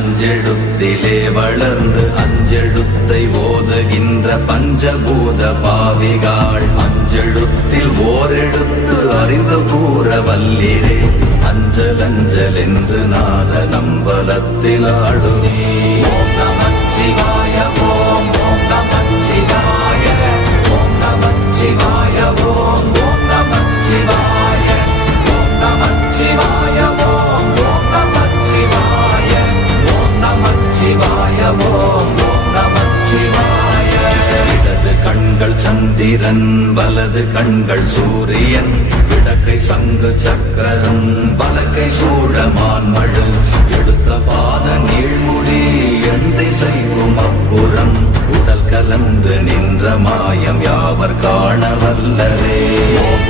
அஞ்செழுத்திலே வளர்ந்து அஞ்செழுத்தை ஓதுகின்ற பஞ்சபூத பாவிகாள் அஞ்செழுத்தில் ஓரெழுத்து அறிந்து கூற வல்லிரே அஞ்சல் அஞ்சல் என்று நாத நம்பலத்தில் ஆடுவே. ஓம் நமச்சிவாய ஓம் ஓம் நமச்சிவாய ஓம் நமச்சிவாய ஓம் ஓம் நமச்சிவாய ஓம் நமச்சிவாய ஓம் ஓம் நமச்சிவாய ஓம் நமச்சிவாய ஓம் ஓம் நமச்சிவாய. இடது கண்கள் சந்திரன் வலது கண்கள் சூரியன் இடக்கை சங்கு சக்கரம் வலக்கை சூழமான் மழு எடுத்த பாத நீழ்முடி எண் திசைக்கும் அப்புறம் உடல் கலந்து நின்ற மாயம் யாவர் காண வல்லரே. ஓம்